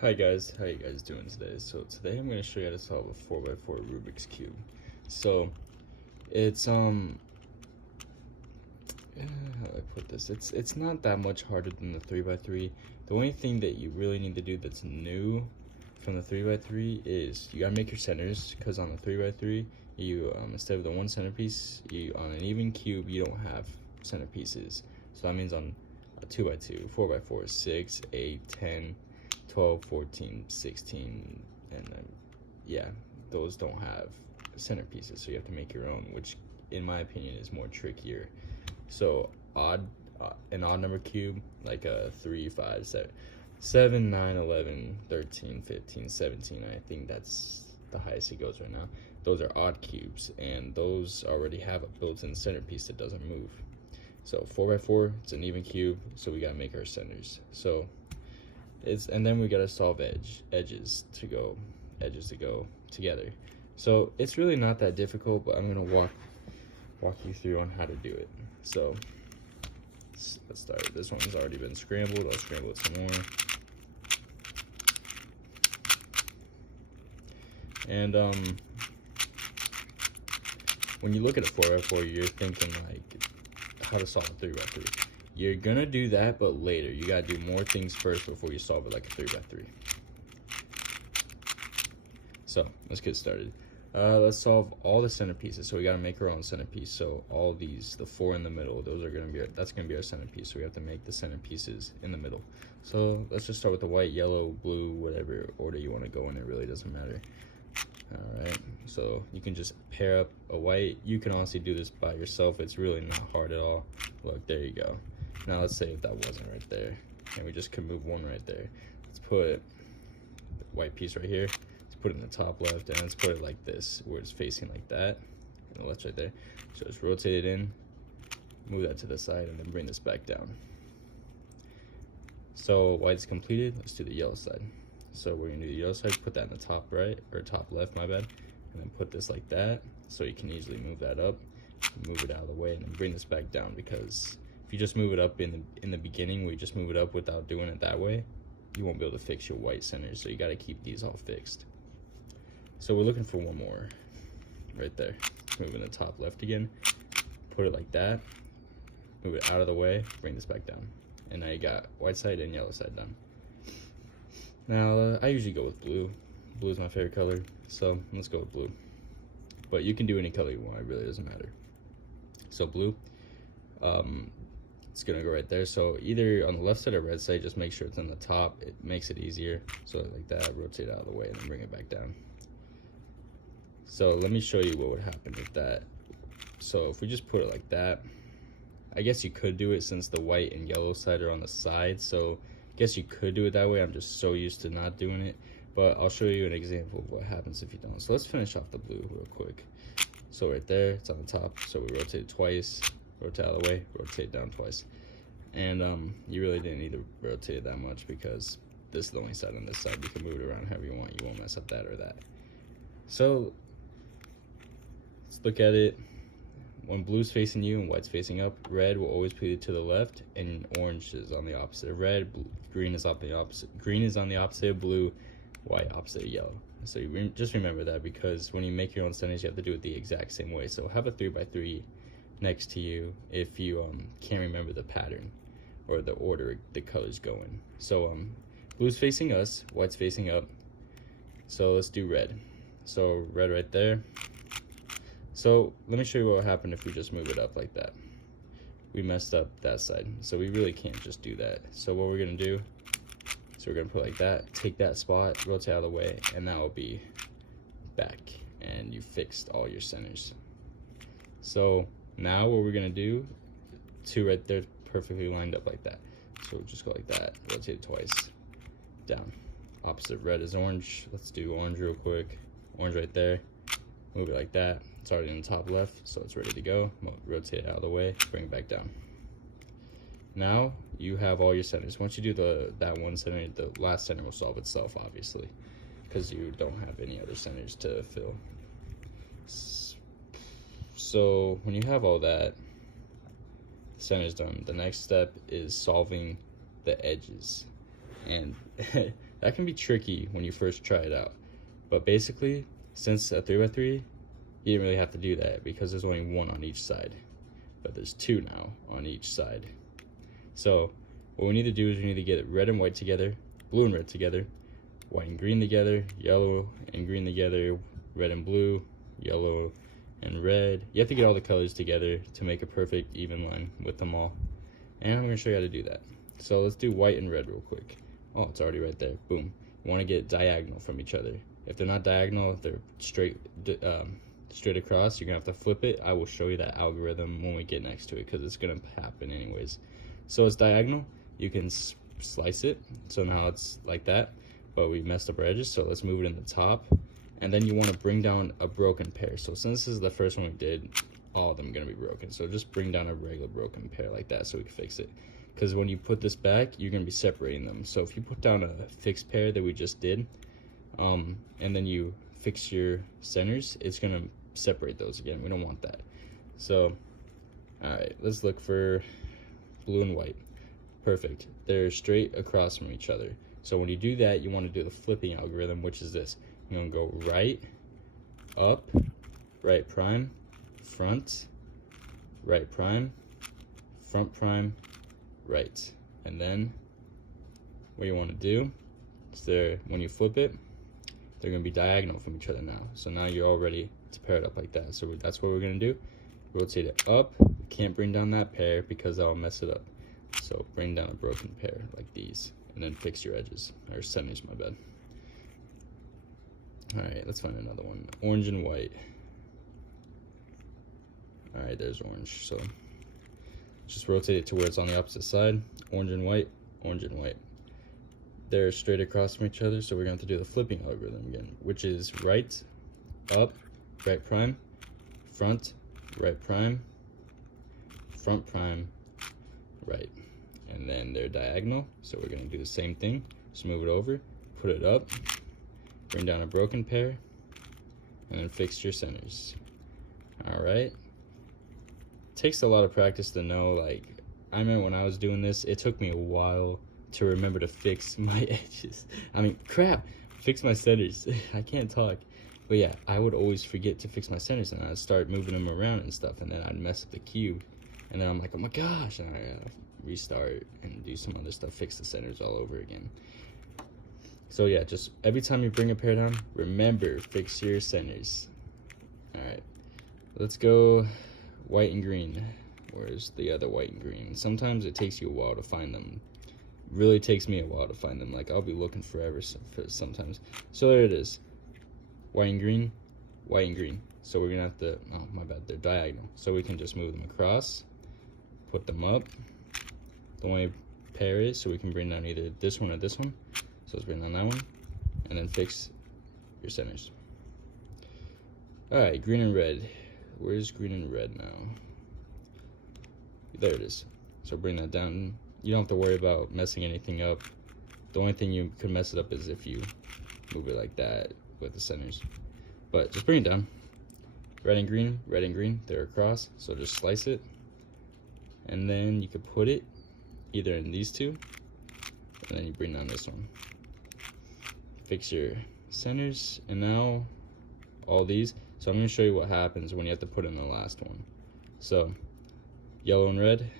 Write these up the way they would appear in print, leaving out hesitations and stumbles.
Hi guys, how you guys doing today? So today I'm going to show you how to solve a 4x4 Rubik's Cube. So it's how do I put this? It's not that much harder than the 3x3. The only thing that you really need to do that's new from the 3x3 is you gotta make your centers, because on the 3x3 you instead of the one centerpiece, you on an even cube you don't have centerpieces. So that means on a 2x2, 4x4, 6, 8, 10, 12, 14, 16, and then yeah, those don't have centerpieces, so you have to make your own, which in my opinion is more trickier. So an odd number cube, like a 3, 5, 7, 9, 11, 13, 15, 17, I think that's the highest it goes right now. Those are odd cubes, and those already have a built-in centerpiece that doesn't move. So 4x4, it's an even cube, so we gotta make our centers. So and then we gotta solve edges to go together. So it's really not that difficult, but I'm gonna walk you through on how to do it. So let's start. This one's already been scrambled. I'll scramble it some more. And when you look at a 4x4, you're thinking like how to solve a 3x3. You're gonna do that, but later. You gotta do more things first before you solve it like a 3x3. So let's get started. Let's solve all the centerpieces. So we gotta make our own centerpiece. So all these, the 4 in the middle, those are gonna be that's gonna be our centerpiece. So we have to make the centerpieces in the middle. So let's just start with the white, yellow, blue, whatever order you want to go in. It really doesn't matter. All right. So you can just pair up a white. You can honestly do this by yourself. It's really not hard at all. Look, there you go. Now let's say if that wasn't right there, and we just could move one right there. Let's put the white piece right here. Let's put it in the top left, and let's put it like this, where it's facing like that. And the left's right there. So just rotate it in, move that to the side, and then bring this back down. So white's completed. Let's do the yellow side. So we're gonna do the yellow side. Put that in the top right, or top left, my bad. And then put this like that, so you can easily move that up, move it out of the way, and then bring this back down, because if you just move it up in the beginning, we just move it up without doing it that way, you won't be able to fix your white centers, so you got to keep these all fixed. So we're looking for one more right there. Move in the top left again, put it like that, move it out of the way, bring this back down, and now you got white side and yellow side done. Now I usually go with blue. Blue is my favorite color, so let's go with blue, but you can do any color you want. It really doesn't matter. So blue, it's gonna go right there. So either on the left side or right side, just make sure it's on the top. It makes it easier. So like that, rotate it out of the way, and then bring it back down. So let me show you what would happen with that. So if we just put it like that, I guess you could do it since the white and yellow side are on the side. So I guess you could do it that way. I'm just so used to not doing it. But I'll show you an example of what happens if you don't. So let's finish off the blue real quick. So right there, it's on the top. So we rotate it twice. Rotate out of the way, rotate down twice. And you really didn't need to rotate it that much, because this is the only side on this side. You can move it around however you want. You won't mess up that or that. So let's look at it. When blue's facing you and white's facing up, red will always be to the left, and orange is on the opposite of red. Green is on the opposite. Green is on the opposite of blue. White opposite of yellow. So you just remember that, because when you make your own centers, you have to do it the exact same way. So have a 3x3 next to you if you can't remember the pattern or the order the colors go in. So blue's facing us, white's facing up. So let's do red. So red right there. So let me show you what will happen if we just move it up like that. We messed up that side, so we really can't just do that. So what we're gonna do, so we're gonna put like that, take that spot, rotate out of the way, and that will be back, and you fixed all your centers. So now what we're gonna do, 2 right there perfectly lined up like that. So we'll just go like that, rotate it twice, down. Opposite of red is orange. Let's do orange real quick. Orange right there, move it like that. It's already in the top left, so it's ready to go. Rotate it out of the way, bring it back down. Now you have all your centers. Once you do that one center, the last center will solve itself, obviously, because you don't have any other centers to fill. So when you have all that, the center's done. The next step is solving the edges. And That can be tricky when you first try it out. But basically, since a 3x3, you didn't really have to do that because there's only one on each side. But there's two now on each side. So what we need to do is we need to get red and white together, blue and red together, white and green together, yellow and green together, red and blue, yellow and red. You have to get all the colors together to make a perfect even line with them all. And I'm going to show you how to do that. So let's do white and red real quick. Oh, it's already right there. Boom. You want to get diagonal from each other. If they're not diagonal, if they're straight across, you're going to have to flip it. I will show you that algorithm when we get next to it because it's going to happen anyways. So it's diagonal. You can slice it. So now it's like that. But we messed up our edges, so let's move it in the top. And then you want to bring down a broken pair. So since this is the first one we did, all of them are going to be broken. So just bring down a regular broken pair like that so we can fix it. Because when you put this back, you're going to be separating them. So if you put down a fixed pair that we just did, and then you fix your centers, it's going to separate those again. We don't want that. So, alright, let's look for blue and white. Perfect. They're straight across from each other. So when you do that, you want to do the flipping algorithm, which is this. You're going to go right, up, right prime, front, right prime, front prime, right. And then what you want to do is when you flip it, they're going to be diagonal from each other now. So now you're all ready to pair it up like that. So that's what we're going to do. Rotate it up. We can't bring down that pair because that'll mess it up. So bring down a broken pair like these. And then fix your edges, or centers, my bad. Alright, let's find another one. Orange and white. Alright, there's orange. So just rotate it to where it's on the opposite side. Orange and white, orange and white. They're straight across from each other, so we're going to have to do the flipping algorithm again, which is right, up, right prime, front, right prime, front prime, right. And then they're diagonal, so we're going to do the same thing. Just move it over, put it up, bring down a broken pair, and then fix your centers. Alright. Takes a lot of practice to know, like, I remember when I was doing this, it took me a while to remember to fix my edges. Fix my centers. I can't talk. But yeah, I would always forget to fix my centers, and I'd start moving them around and stuff, and then I'd mess up the cube. And then I'm like, oh my gosh, and I restart and do some other stuff, fix the centers all over again. So yeah, just every time you bring a pair down, remember, fix your centers. Alright, let's go white and green. Where's the other white and green? Sometimes it takes you a while to find them. Really takes me a while to find them. Like, I'll be looking forever sometimes. So there it is. White and green, white and green. So we're gonna have to, oh my bad, they're diagonal. So we can just move them across, put them up. The only pair is, so we can bring down either this one or this one. So let's bring down that one, and then fix your centers. Alright, green and red. Where's green and red now? There it is. So bring that down. You don't have to worry about messing anything up. The only thing you could mess it up is if you move it like that with the centers. But just bring it down. Red and green, they're across. So just slice it. And then you could put it either in these two, and then you bring down this one. Fix your centers, and now all these. So I'm going to show you what happens when you have to put in the last one. So yellow and red.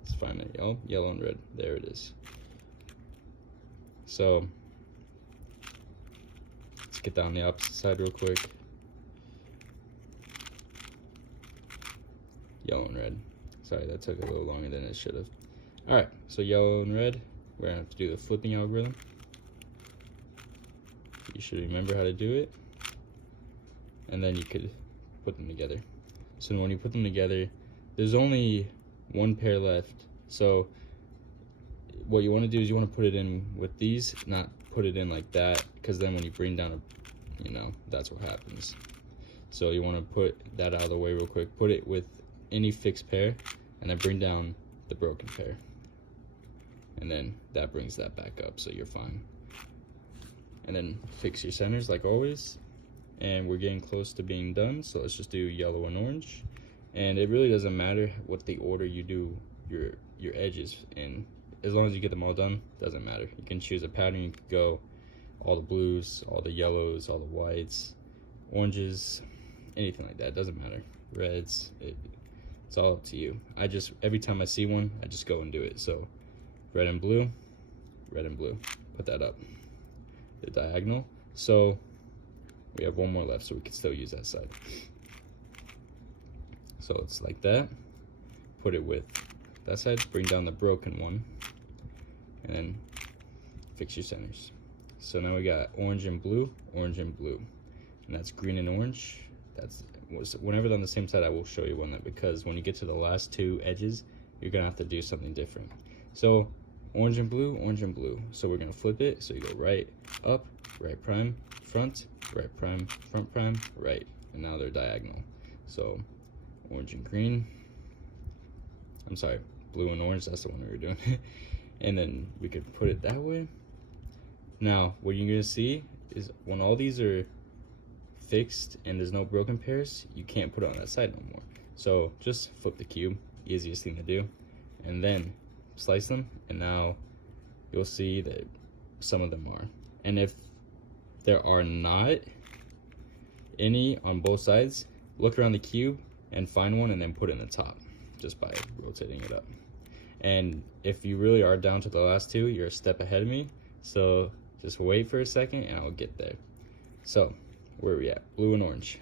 Let's find it. Yellow and red. There it is. So let's get down the opposite side real quick. Yellow and red. Sorry, that took a little longer than it should have. Alright, so yellow and red. We're going to have to do the flipping algorithm. You should remember how to do it. And then you could put them together. So when you put them together, there's only one pair left. So what you want to do is you want to put it in with these, not put it in like that, because then when you bring down that's what happens. So you want to put that out of the way real quick. Put it with any fixed pair, and then bring down the broken pair. And then that brings that back up, so you're fine. And then fix your centers like always. And we're getting close to being done, so let's just do yellow and orange. And it really doesn't matter what the order you do your edges in. as long as you get them all done, doesn't matter. You can choose a pattern. You can go all the blues, all the yellows, all the whites, oranges, anything like that. Doesn't matter. Reds, it's all up to you. Every time I see one, I just go and do it. So red and blue, put that up the diagonal. So we have one more left, so we can still use that side. So it's like that. Put it with that side, bring down the broken one, and then fix your centers. So now we got orange and blue, and that's green and orange. Whenever they're on the same side, I will show you one, because when you get to the last two edges, you're gonna have to do something different. So orange and blue, so we're gonna flip it. So you go right, up, right prime, front, right prime, front prime, right, and now they're diagonal. So orange and green, I'm sorry, blue and orange, that's the one we were doing. And then we could put it that way. Now what you're gonna see is when all these are fixed and there's no broken pairs, you can't put it on that side no more. So just flip the cube, easiest thing to do, and then slice them, and now you'll see that some of them are. And if there are not any on both sides, look around the cube and find one and then put it in the top just by rotating it up. And if you really are down to the last two, you're a step ahead of me, so just wait for a second and I'll get there. So where are we at? Blue and orange.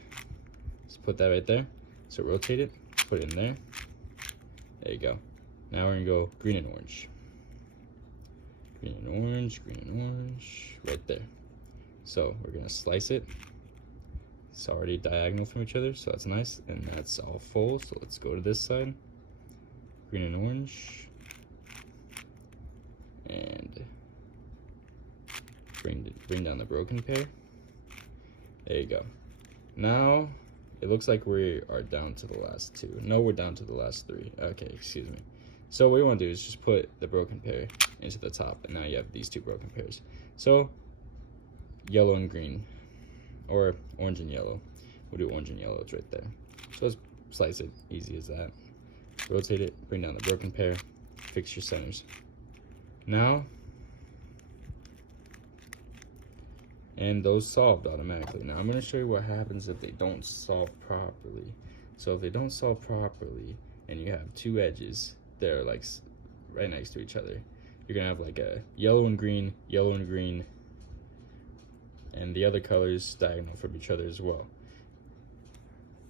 Just put that right there. So rotate it, put it in there. There you go. Now we're gonna go green and orange. Green and orange, right there. So we're gonna slice it. It's already diagonal from each other, so that's nice, and that's all full. So let's go to this side. Green and orange. And bring down the broken pair. There you go. Now it looks like we are down to the last two. No, we're down to the last three. Okay, excuse me. So what you want to do is just put the broken pair into the top, and now you have these two broken pairs. So yellow and green, or orange and yellow. We'll do orange and yellow, it's right there. So let's slice it, easy as that. Rotate it, bring down the broken pair, fix your centers. Now, and those solved automatically. Now I'm going to show you what happens if they don't solve properly. So if they don't solve properly and you have two edges that are like right next to each other, you're going to have like a yellow and green, and the other colors diagonal from each other as well.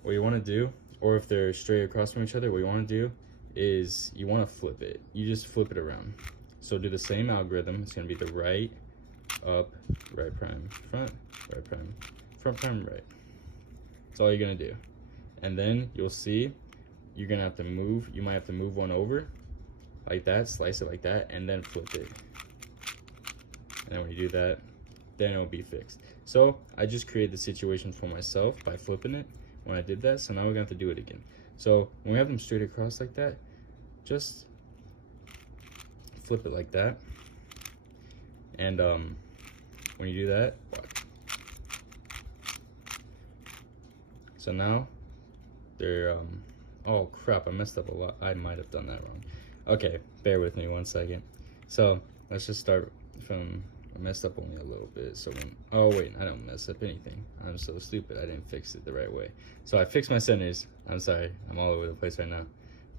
What you want to do, or if they're straight across from each other, what you want to do is you want to flip it. You just flip it around. So do the same algorithm. It's going to be the right, up, right prime, front prime, right. That's all you're going to do. And then you'll see you're going to have to move. You might have to move one over like that, slice it like that, and then flip it. And then when you do that, then it'll be fixed. So I just created the situation for myself by flipping it when I did that. So now we're gonna have to do it again. So when we have them straight across like that, just flip it like that. And when you do that, watch. So now they're oh crap, I messed up a lot. I might have done that wrong. Okay, bear with me 1 second. So let's just start from, I messed up only a little bit. So when, oh wait, I don't mess up anything. I'm so stupid, I didn't fix it the right way. So I fixed my centers. I'm sorry, I'm all over the place right now.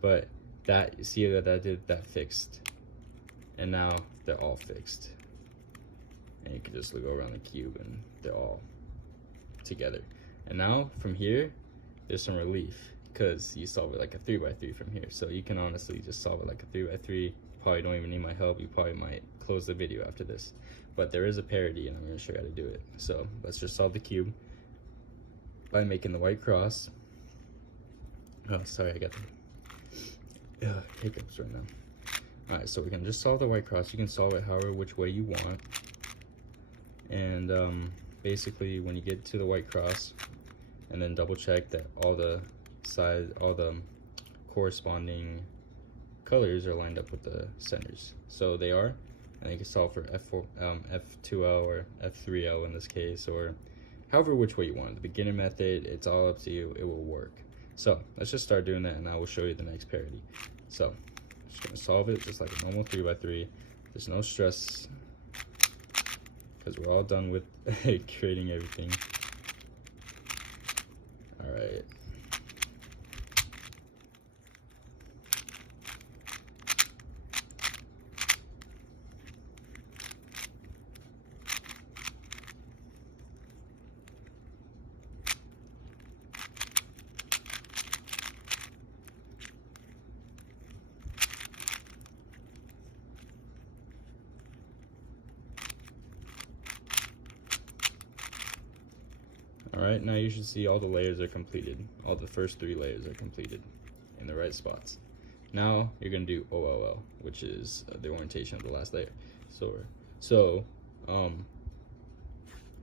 But that, you see that that fixed. And now they're all fixed. And you can just go around the cube and they're all together. And now from here, there's some relief because you solve it like a 3x3 from here. So you can honestly just solve it like a 3x3. Probably don't even need my help. You probably might close the video after this. But there is a parody and I'm going to show you how to do it. So let's just solve the cube by making the white cross. Oh, sorry, I got the hiccups right now. Alright, so we can just solve the white cross. You can solve it however which way you want. And basically when you get to the white cross, and then double check that all the corresponding colors are lined up with the centers. So they are, and you can solve for F2L or F3L in this case, or however which way you want. The beginner method, it's all up to you, it will work. So let's just start doing that and I will show you the next parody. So Just gonna solve it just like a normal 3x3. There's no stress because we're all done with creating everything. All right. Alright, now you should see all the layers are completed. All the first 3 layers are completed in the right spots. Now you're going to do OLL, which is the orientation of the last layer. So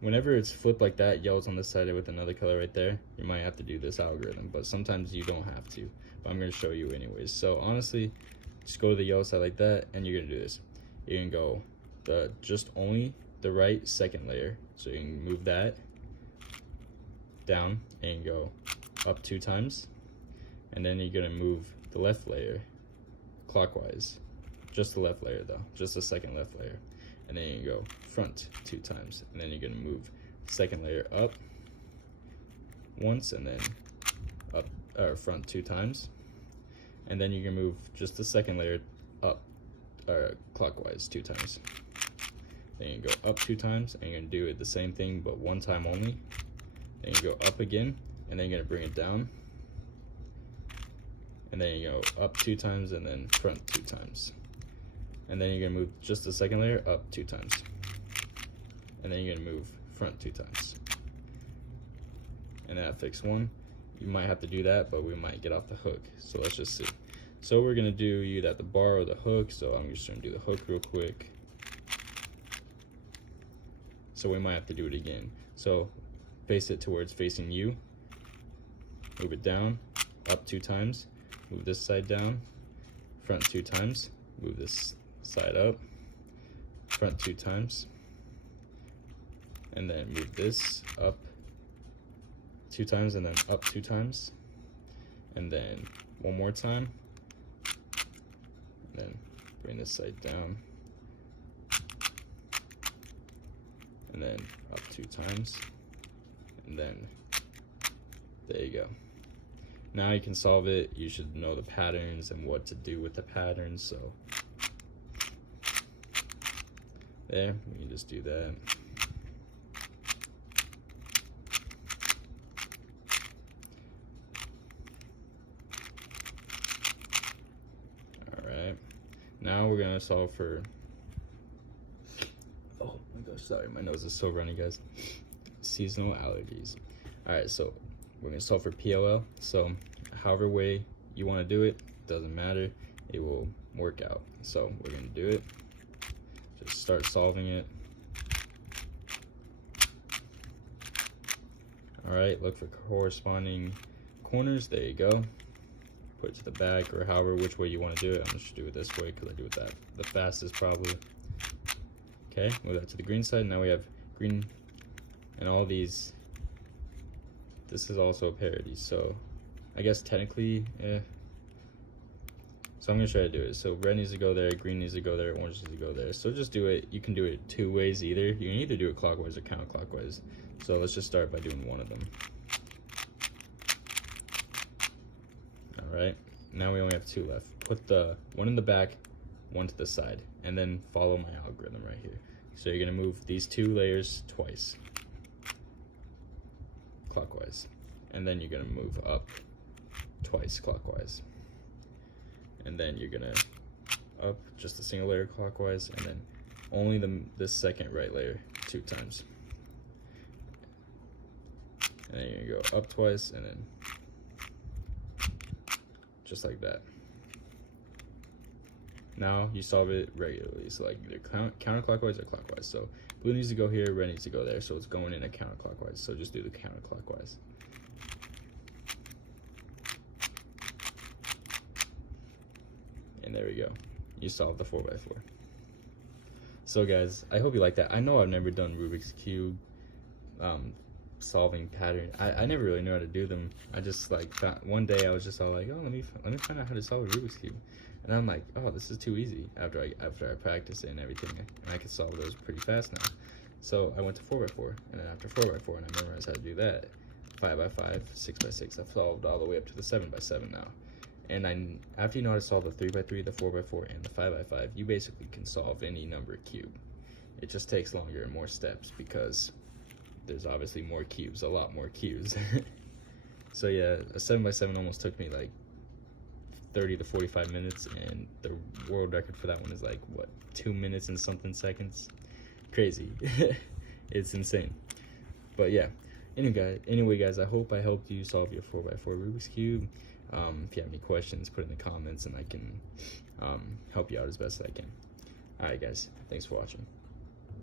whenever it's flipped like that, yellow's on this side with another color right there, you might have to do this algorithm, but sometimes you don't have to. But I'm going to show you anyways. So honestly, just go to the yellow side like that, and you're going to do this. You're going to go just only the right second layer. So you can move that down and go up 2 times, and then you're gonna move the left layer clockwise, just the left layer though, just the second left layer, and then you go front 2 times, and then you're gonna move second layer up once, and then up or front 2 times, and then you're gonna move just the second layer up or clockwise 2 times. Then you go up 2 times, and you're gonna do it the same thing but 1 time only. Then you go up again, and then you're gonna bring it down, and then you go up 2 times, and then front 2 times, and then you're gonna move just the second layer up 2 times, and then you're gonna move front 2 times, and that fixed 1. You might have to do that, but we might get off the hook, so let's just see. So we're gonna do, you'd have to borrow the hook, so I'm just gonna do the hook real quick. So we might have to do it again. So face it towards facing you, move it down, up 2 times, move this side down, front 2 times, move this side up, front 2 times, and then move this up 2 times, and then up 2 times, and then 1 more time, and then bring this side down, and then up 2 times, and then there you go. Now you can solve it. You should know the patterns and what to do with the patterns, so there, we can just do that. Alright, now we're gonna solve for, oh my gosh, sorry, my nose is so runny, guys. Seasonal allergies. Alright, so we're gonna solve for PLL. So however way you want to do it, doesn't matter, it will work out. So we're gonna do it, just start solving it. Alright, look for corresponding corners. There you go. Put it to the back, or however which way you want to do it. I'm just do it this way because I do it that the fastest probably. Okay, move that to the green side. Now we have green. And all these, this is also a parity, so I guess technically, so I'm gonna try to do it. So red needs to go there, green needs to go there, orange needs to go there. So just do it. You can do it 2 ways either. You can either do it clockwise or counterclockwise. So let's just start by doing one of them. All right, now we only have 2 left. Put the one in the back, one to the side, and then follow my algorithm right here. So you're gonna move these 2 layers twice, clockwise, and then you're gonna move up twice clockwise, and then you're gonna up just a single layer clockwise, and then only this second right layer 2 times, and then you're gonna go up twice, and then just like that. Now you solve it regularly, so like either counterclockwise or clockwise. So blue needs to go here, red needs to go there, so it's going in a counterclockwise. So just do the counterclockwise. And there we go. You solved the 4x4. So guys, I hope you like that. I know I've never done Rubik's Cube solving pattern. I never really knew how to do them. I just like one day I was just all like, oh, let me find out how to solve a Rubik's Cube. And I'm like, oh, this is too easy after I practice it and everything, and I can solve those pretty fast now. So I went to 4x4, and then after 4x4, and I memorized how to do that. 5x5, 6x6, I've solved all the way up to the 7x7 now. And after you know how to solve the 3x3, the 4x4, and the 5x5, you basically can solve any number cube. It just takes longer and more steps because there's obviously more cubes, a lot more cubes. So yeah, a 7x7 almost took me like 30 to 45 minutes, and the world record for that one is like, what, 2 minutes and something seconds? Crazy. It's insane. But yeah, anyway guys, I hope I helped you solve your 4x4 Rubik's Cube. If you have any questions, put in the comments and I can help you out as best as I can. Alright guys, thanks for watching.